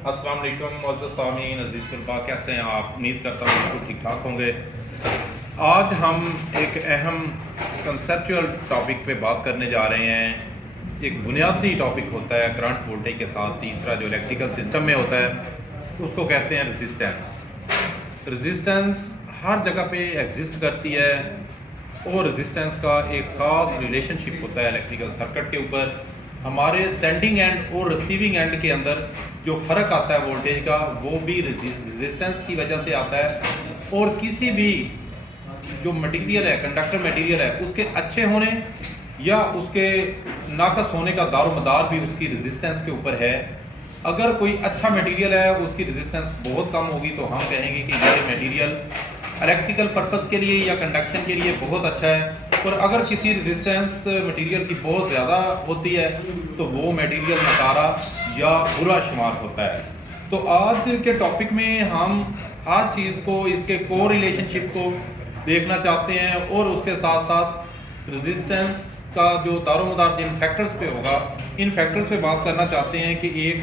अस्सलाम वालेकुम मोअज़्ज़ज़ सामीन अज़ीज़ तलबा, कैसे हैं आप? उम्मीद करता हूँ बिल्कुल ठीक ठाक होंगे। आज हम एक अहम कंसेप्चुअल टॉपिक पे बात करने जा रहे हैं। एक बुनियादी टॉपिक होता है करंट वोल्टेज के साथ तीसरा जो इलेक्ट्रिकल सिस्टम में होता है उसको कहते हैं रेजिस्टेंस। रेजिस्टेंस हर जगह पे एग्जिस्ट करती है और रेजिस्टेंस का एक ख़ास रिलेशनशिप होता है इलेक्ट्रिकल सर्किट के ऊपर। हमारे सेंडिंग एंड और रिसीविंग एंड के अंदर जो फ़र्क आता है वोल्टेज का वो भी रेजिस्टेंस की वजह से आता है। और किसी भी जो मटेरियल है, कंडक्टर मटेरियल है, उसके अच्छे होने या उसके नाकस होने का दारोमदार भी उसकी रेजिस्टेंस के ऊपर है। अगर कोई अच्छा मटेरियल है उसकी रेजिस्टेंस बहुत कम होगी तो हम कहेंगे कि ये मटेरियल इलेक्ट्रिकल पर्पस के लिए या कंडक्शन के लिए बहुत अच्छा है। और अगर किसी रेजिस्टेंस मटेरियल की बहुत ज़्यादा होती है तो वो मटेरियल नकारा या बुरा शुमार होता है। तो आज के टॉपिक में हम हर चीज़ को, इसके को रिलेशनशिप को देखना चाहते हैं और उसके साथ साथ रेजिस्टेंस का जो दारोमदार जिन फैक्टर्स पे होगा, इन फैक्टर्स पे बात करना चाहते हैं कि एक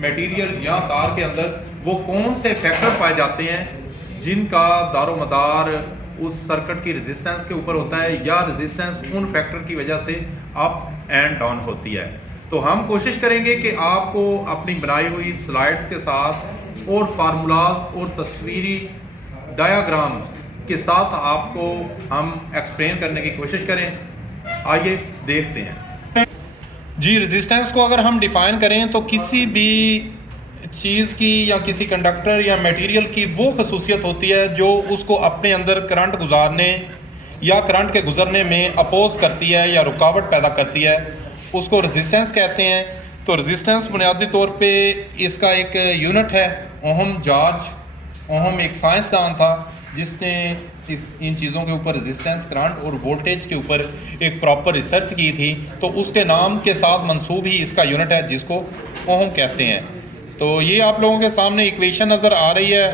मटेरियल या तार के अंदर वो कौन से फैक्टर पाए जाते हैं जिनका दारोमदार उस सर्किट की रेजिस्टेंस के ऊपर होता है या रेजिस्टेंस उन फैक्टर की वजह से अप एंड डाउन होती है। तो हम कोशिश करेंगे कि आपको अपनी बनाई हुई स्लाइड्स के साथ और फार्मूलाज और तस्वीरी डायाग्राम्स के साथ आपको हम एक्सप्लेन करने की कोशिश करें। आइए देखते हैं जी। रेजिस्टेंस को अगर हम डिफ़ाइन करें तो किसी भी चीज़ की या किसी कंडक्टर या मटेरियल की वो खसूसियत होती है जो उसको अपने अंदर करंट गुजारने या करंट के गुजरने में अपोज करती है या रुकावट पैदा करती है, उसको रेजिस्टेंस कहते हैं। तो रेजिस्टेंस बुनियादी तौर पे इसका एक यूनिट है ओहम। जॉर्ज ओहम एक साइंसदान था जिसने इन चीज़ों के ऊपर रेजिस्टेंस, करंट और वोल्टेज के ऊपर एक प्रॉपर रिसर्च की थी। तो उसके नाम के साथ मंसूब ही इसका यूनिट है जिसको ओहम कहते हैं। तो ये आप लोगों के सामने इक्वेशन नज़र आ रही है।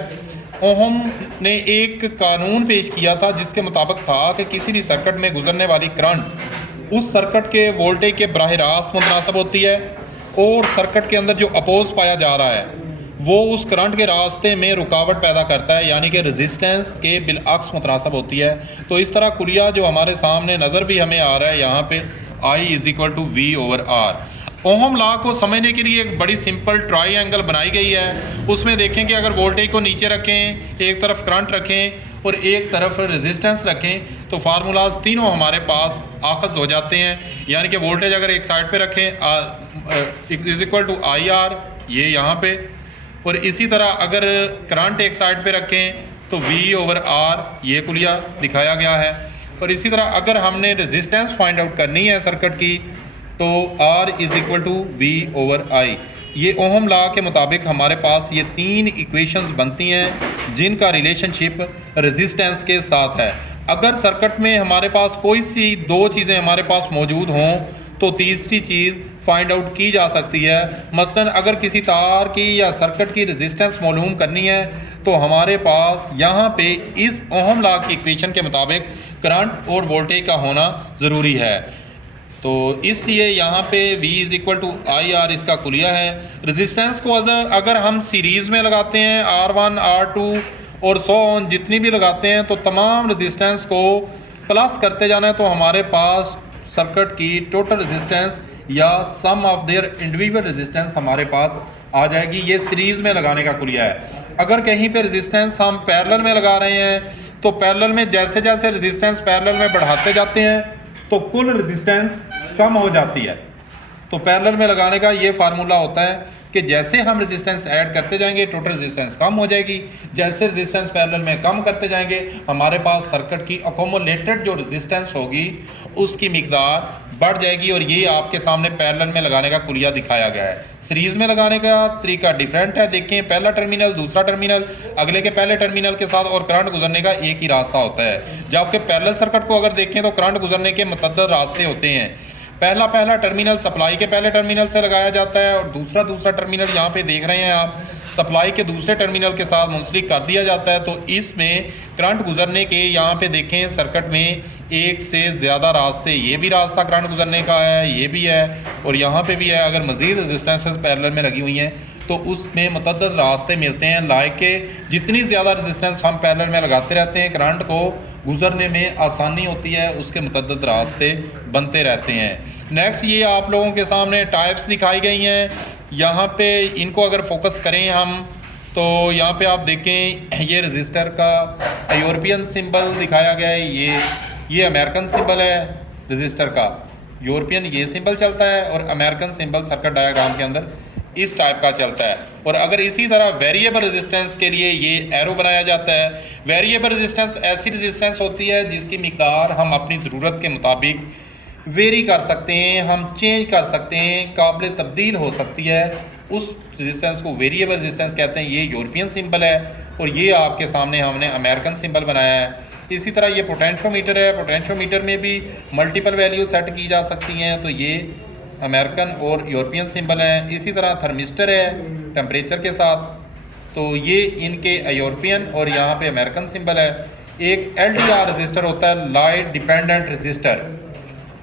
ओहम ने एक कानून पेश किया था जिसके मुताबिक था कि किसी भी सर्किट में गुजरने वाली करंट उस सर्किट के वोल्टेज के बराह रास्त मुतनासिब होती है और सर्किट के अंदर जो अपोज पाया जा रहा है वो उस करंट के रास्ते में रुकावट पैदा करता है, यानी कि रेजिस्टेंस के बिलअक्स मुतनासिब होती है। तो इस तरह कुलिया जो हमारे सामने नज़र भी हमें आ रहा है यहाँ पे I = V/R। ओहम लॉ को समझने के लिए एक बड़ी सिंपल ट्रायंगल बनाई गई है। उसमें देखें कि अगर वोल्टेज को नीचे रखें, एक तरफ करंट रखें और एक तरफ रेजिस्टेंस रखें तो फार्मूलाज तीनों हमारे पास आखज़ हो जाते हैं। यानी कि वोल्टेज अगर एक साइड पे रखें = IR, ये यहाँ पे, और इसी तरह अगर करंट एक साइड पे रखें तो V/R, ये कुलिया दिखाया गया है। और इसी तरह अगर हमने रेजिस्टेंस फाइंड आउट करनी है सर्किट की तो R = V/I। ये ओहम लॉ के मुताबिक हमारे पास ये तीन इक्वेशंस बनती हैं जिनका रिलेशनशिप रेजिस्टेंस के साथ है। अगर सर्किट में हमारे पास कोई सी दो चीज़ें हमारे पास मौजूद हों तो तीसरी चीज़ फाइंड आउट की जा सकती है। मसलन अगर किसी तार की या सर्किट की रेजिस्टेंस मालूम करनी है तो हमारे पास यहाँ पे इस ओहम लॉ की इक्वेशन के मुताबिक करंट और वोल्टेज का होना ज़रूरी है। तो इसलिए यहाँ पे V = IR इसका कुलिया है। रेजिस्टेंस को अगर हम सीरीज़ में लगाते हैं R1, R2 और सो ऑन जितनी भी लगाते हैं तो तमाम रेजिस्टेंस को प्लस करते जाना है तो हमारे पास सर्किट की टोटल रेजिस्टेंस या सम ऑफ देयर इंडिविजुअल रेजिस्टेंस हमारे पास आ जाएगी। ये सीरीज़ में लगाने का कुलिया है। अगर कहीं पे रेजिस्टेंस हम पैरेलल में लगा रहे हैं तो पैरेलल में जैसे जैसे रेजिस्टेंस पैरेलल में बढ़ाते जाते हैं तो कुल रेजिस्टेंस कम हो जाती है। तो पैरेलल में लगाने का ये फार्मूला होता है कि जैसे हम रेजिस्टेंस ऐड करते जाएंगे टोटल रेजिस्टेंस कम हो जाएगी। जैसे रेजिस्टेंस पैरेलल में कम करते जाएंगे हमारे पास सर्किट की अकोमोलेटेड जो रेजिस्टेंस होगी उसकी मिकदार बढ़ जाएगी। और ये आपके सामने पैरेलल में लगाने का कुलिया दिखाया गया है। सीरीज़ में लगाने का तरीका डिफरेंट है। देखें, पहला टर्मिनल दूसरा टर्मिनल अगले के पहले टर्मिनल के साथ और करंट गुजरने का एक ही रास्ता होता है। जबकि पैरेलल सर्किट को अगर देखें तो करंट गुजरने के मुतअद्दिद रास्ते होते हैं। पहला टर्मिनल सप्लाई के पहले टर्मिनल से लगाया जाता है और दूसरा टर्मिनल यहाँ पे देख रहे हैं आप सप्लाई के दूसरे टर्मिनल के साथ मुंसलिक कर दिया जाता है। तो इसमें करंट गुजरने के यहाँ पे देखें सर्किट में एक से ज़्यादा रास्ते, ये भी रास्ता करंट गुजरने का है, ये भी है और यहाँ पे भी है। अगर मज़ीद रेजिस्टेंसेस पैरेलल में लगी हुई हैं तो उसमें मुतअद्दिद रास्ते मिलते हैं, लाइक के जितनी ज़्यादा रेजिस्टेंस हम पैरेलल में लगाते रहते हैं, करंट को गुजरने में आसानी होती है, उसके मुतअद्दिद रास्ते बनते रहते हैं। नेक्स्ट ये आप लोगों के सामने टाइप्स दिखाई गई हैं। यहाँ पे इनको अगर फोकस करें हम तो यहाँ पे आप देखें ये रजिस्टर का यूरोपियन सिंबल दिखाया गया है, ये अमेरिकन सिंबल है रजिस्टर का। यूरोपियन ये सिंबल चलता है और अमेरिकन सिंबल सर्किट डायग्राम के अंदर इस टाइप का चलता है। और अगर इसी तरह वेरिएबल रेजिस्टेंस के लिए ये एरो बनाया जाता है। वेरिएबल रेजिस्टेंस ऐसी रेजिस्टेंस होती है जिसकी मिकदार हम अपनी ज़रूरत के मुताबिक वेरी कर सकते हैं, हम चेंज कर सकते हैं, काबिल तब्दील हो सकती है। उस रेजिस्टेंस को वेरिएबल रेजिस्टेंस कहते हैं। ये यूरोपियन सिंबल है और ये आपके सामने हमने अमेरिकन सिंबल बनाया है। इसी तरह ये पोटेंशियोमीटर है, पोटेंशियोमीटर में भी मल्टीपल वैल्यू सेट की जा सकती हैं, तो ये अमेरिकन और यूरोपियन सिंबल है। इसी तरह थर्मिस्टर है टेम्परेचर के साथ, तो ये इनके यूरोपियन और यहाँ पे अमेरिकन सिंबल है। एक LDR रजिस्टर होता है, लाइट डिपेंडेंट रजिस्टर।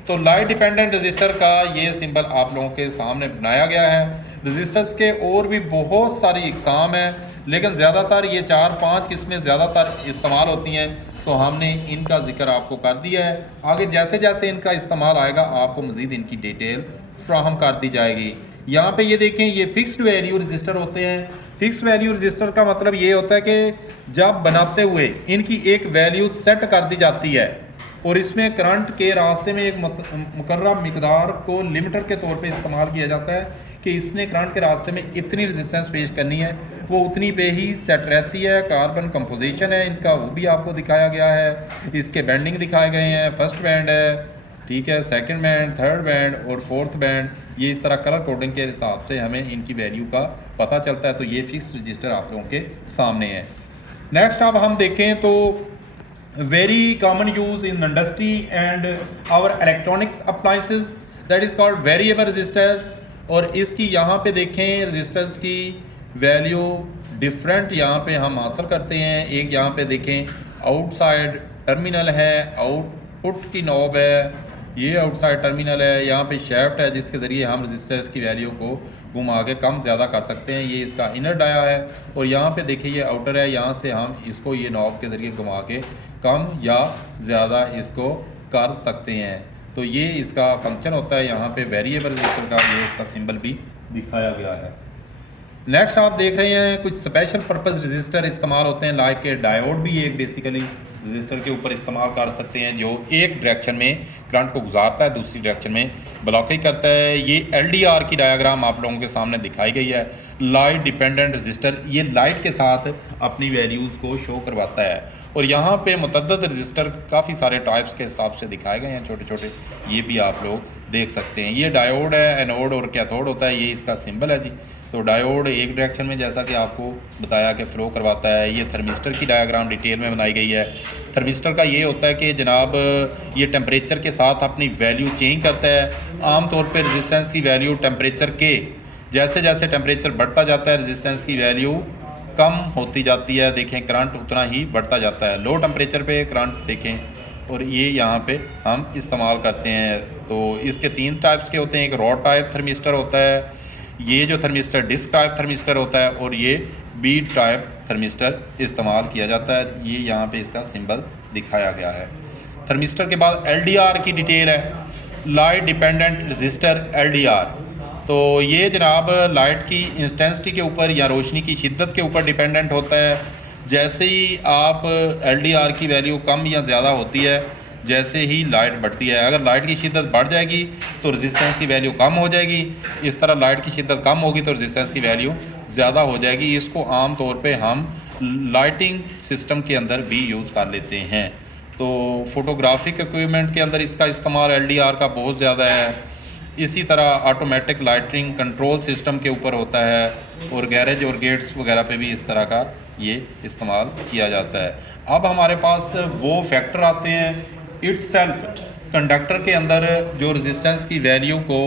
तो लाइट डिपेंडेंट रजिस्टर का ये सिंबल आप लोगों के सामने बनाया गया है। रजिस्टर्स के और भी बहुत सारी इकसाम हैं, लेकिन ज़्यादातर ये 4-5 किस्में ज़्यादातर इस्तेमाल होती हैं, तो हमने इनका जिक्र आपको कर दिया है। आगे जैसे जैसे इनका इस्तेमाल आएगा आपको मज़ीद इनकी डिटेल फ्राहम कर दी जाएगी। यहाँ पे ये देखें, ये फिक्स्ड वैल्यू रजिस्टर होते हैं। फिक्स्ड वैल्यू रजिस्टर का मतलब ये होता है कि जब बनाते हुए इनकी एक वैल्यू सेट कर दी जाती है और इसमें करंट के रास्ते में एक मुकर्रर मिकदार को लिमिटर के तौर पे इस्तेमाल किया जाता है कि इसने करंट के रास्ते में इतनी रेजिस्टेंस पेश करनी है, वो उतनी पे ही सेट रहती है। कार्बन कंपोजिशन है इनका, वो भी आपको दिखाया गया है। इसके बैंडिंग दिखाए गए हैं, फर्स्ट बैंड है, ठीक है, सेकंड बैंड, थर्ड बैंड और फोर्थ बैंड। ये इस तरह कलर कोडिंग के हिसाब से हमें इनकी वैल्यू का पता चलता है। तो ये फिक्स रजिस्टर आप लोगों के सामने है। नेक्स्ट अब हम देखें तो very common use in industry and our electronics appliances that is called variable resistor। और इसकी यहाँ पे देखें रजिस्टर्स की वैल्यू डिफरेंट यहाँ पे हम हासिल करते हैं। एक यहाँ पे देखें आउटसाइड टर्मिनल है, आउटपुट की नॉब है, ये आउटसाइड टर्मिनल है, यहाँ पे शेफ्ट है जिसके ज़रिए हम रजिस्टर्स की वैल्यू को घुमा के कम ज़्यादा कर सकते हैं। ये इसका इनर डाया है और यहाँ पे देखिए ये आउटर है, यहाँ से हम इसको ये नॉब के ज़रिए घुमा के कम या ज़्यादा इसको कर सकते हैं। तो ये इसका फंक्शन होता है। यहाँ पे वेरिएबल रजिस्टर का ये इसका सिंबल भी दिखाया गया है। नेक्स्ट आप देख रहे हैं कुछ स्पेशल पर्पस रजिस्टर इस्तेमाल होते हैं, लाइक के डायोड भी एक बेसिकली रजिस्टर के ऊपर इस्तेमाल कर सकते हैं जो एक डायरेक्शन में करंट को गुजारता है, दूसरी डायरेक्शन में ब्लॉकेज करता है। ये LDR की डायग्राम आप लोगों के सामने दिखाई गई है। लाइट डिपेंडेंट रजिस्टर ये लाइट के साथ अपनी वैल्यूज़ को शो करवाता है। और यहाँ पे मुतअद्दिद रजिस्टर काफ़ी सारे टाइप्स के हिसाब से दिखाए गए हैं, छोटे छोटे, ये भी आप लोग देख सकते हैं। ये डायोड है, एनोड और कैथोड होता है, ये इसका सिंबल है जी। तो डायोड एक डायरेक्शन में जैसा कि आपको बताया कि फ़्लो करवाता है। ये थर्मिस्टर की डायग्राम डिटेल में बनाई गई है। थर्मिस्टर का ये होता है कि जनाब ये टेम्परेचर के साथ अपनी वैल्यू चेंज करता है। आमतौर पर रेजिस्टेंस की वैल्यू टेम्परेचर के जैसे जैसे टेम्परेचर बढ़ता जाता है रेजिस्टेंस की वैल्यू कम होती जाती है। देखें करंट उतना ही बढ़ता जाता है। लो टेम्परेचर पे करंट देखें और ये यहाँ पे हम इस्तेमाल करते हैं। तो इसके 3 टाइप्स के होते हैं। एक रॉड टाइप थर्मिस्टर होता है, ये जो थर्मिस्टर डिस्क टाइप थर्मिस्टर होता है, और ये बीड टाइप थर्मिस्टर इस्तेमाल किया जाता है। ये यहाँ पे इसका सिंबल दिखाया गया है। थर्मिस्टर के बाद LDR की डिटेल है, लाइट डिपेंडेंट रजिस्टर LDR। तो ये जनाब लाइट की इंटेंसिटी के ऊपर या रोशनी की शिद्दत के ऊपर डिपेंडेंट होता है। जैसे ही आप LDR की वैल्यू कम या ज़्यादा होती है, जैसे ही लाइट बढ़ती है, अगर लाइट की शिद्दत बढ़ जाएगी तो रेजिस्टेंस की वैल्यू कम हो जाएगी। इस तरह लाइट की शिद्दत कम होगी तो रेजिस्टेंस की वैल्यू ज़्यादा हो जाएगी। इसको आम तौर पे हम लाइटिंग सिस्टम के अंदर भी यूज़ कर लेते हैं। तो फोटोग्राफिक इक्विपमेंट के अंदर इसका इस्तेमाल LDR का बहुत ज़्यादा है। इसी तरह ऑटोमेटिक लाइटिंग कंट्रोल सिस्टम के ऊपर होता है और गैरेज और गेट्स वगैरह पे भी इस तरह का ये इस्तेमाल किया जाता है। अब हमारे पास वो फैक्टर आते हैं इटसेल्फ कंडक्टर के अंदर जो रेजिस्टेंस की वैल्यू को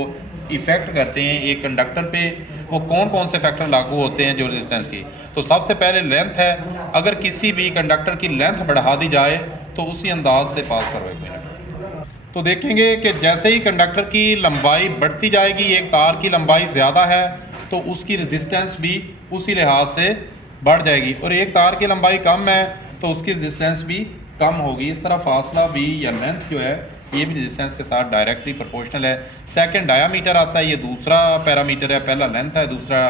इफ़ेक्ट करते हैं एक कंडक्टर पे। वो कौन कौन से फैक्टर लागू होते हैं जो रेजिस्टेंस की। तो सबसे पहले लेंथ है। अगर किसी भी कंडक्टर की लेंथ बढ़ा दी जाए तो उसी अंदाज से पास करो एक मिनट। तो देखेंगे कि जैसे ही कंडक्टर की लंबाई बढ़ती जाएगी, एक तार की लंबाई ज़्यादा है तो उसकी रेजिस्टेंस भी उसी लिहाज से बढ़ जाएगी। और एक तार की लंबाई कम है तो उसकी रेजिस्टेंस भी कम होगी। इस तरह फासला भी या लेंथ जो है ये भी रेजिस्टेंस के साथ डायरेक्टली प्रोपोर्शनल है। सेकंड डायामीटर आता है, ये दूसरा पैरामीटर है। पहला लेंथ है, दूसरा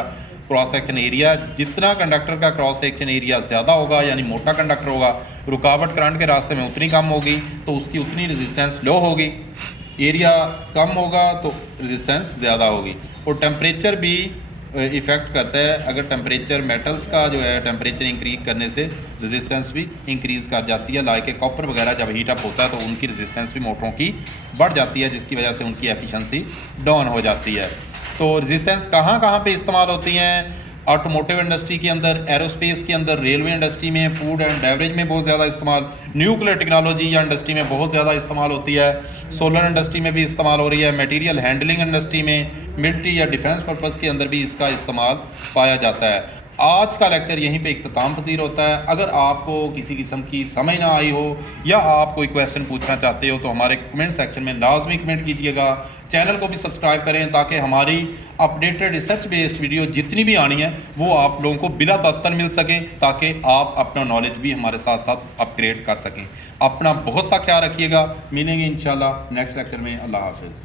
क्रॉस सेक्शन एरिया। जितना कंडक्टर का क्रॉस सेक्शन एरिया ज़्यादा होगा यानी मोटा कंडक्टर होगा, रुकावट करंट के रास्ते में उतनी कम होगी तो उसकी उतनी रेजिस्टेंस लो होगी। एरिया कम होगा तो रेजिस्टेंस ज़्यादा होगी। और टेम्परेचर भी इफ़ेक्ट करता है। अगर टेम्परेचर मेटल्स का जो है टेम्परेचर इंक्रीज करने से रेजिस्टेंस भी इंक्रीज़ कर जाती है। लाइक कॉपर वगैरह जब हीट अप होता है तो उनकी रेजिस्टेंस भी मोटरों की बढ़ जाती है, जिसकी वजह से उनकी एफिशिएंसी डाउन हो जाती है। तो रेजिस्टेंस कहाँ कहाँ पे इस्तेमाल होती हैं? ऑटोमोटिव इंडस्ट्री के अंदर, एरोस्पेस के अंदर, रेलवे इंडस्ट्री में, फूड एंड बेवरेज में बहुत ज़्यादा इस्तेमाल, न्यूक्लियर टेक्नोलॉजी या इंडस्ट्री में बहुत ज़्यादा इस्तेमाल होती है, सोलर इंडस्ट्री में भी इस्तेमाल हो रही है, मटेरियल हैंडलिंग इंडस्ट्री में, मिलिट्री या डिफेंस पर्पज़ के अंदर भी इसका इस्तेमाल पाया जाता है। आज का लेक्चर यहीं पे इख्तिताम पजीर होता है। अगर आपको किसी किस्म की समझ ना आई हो या आप कोई क्वेश्चन पूछना चाहते हो तो हमारे कमेंट सेक्शन में लाजमी कमेंट कीजिएगा। चैनल को भी सब्सक्राइब करें ताकि हमारी अपडेटेड रिसर्च बेस्ड वीडियो जितनी भी आनी है वो आप लोगों को बिला तअत्तल मिल सकें, ताकि आप अपना नॉलेज भी हमारे साथ साथ अपग्रेड कर सकें। अपना बहुत सा ख्याल रखिएगा। मिलेंगे इंशाल्लाह नेक्स्ट लेक्चर में। अल्लाह हाफ़िज़।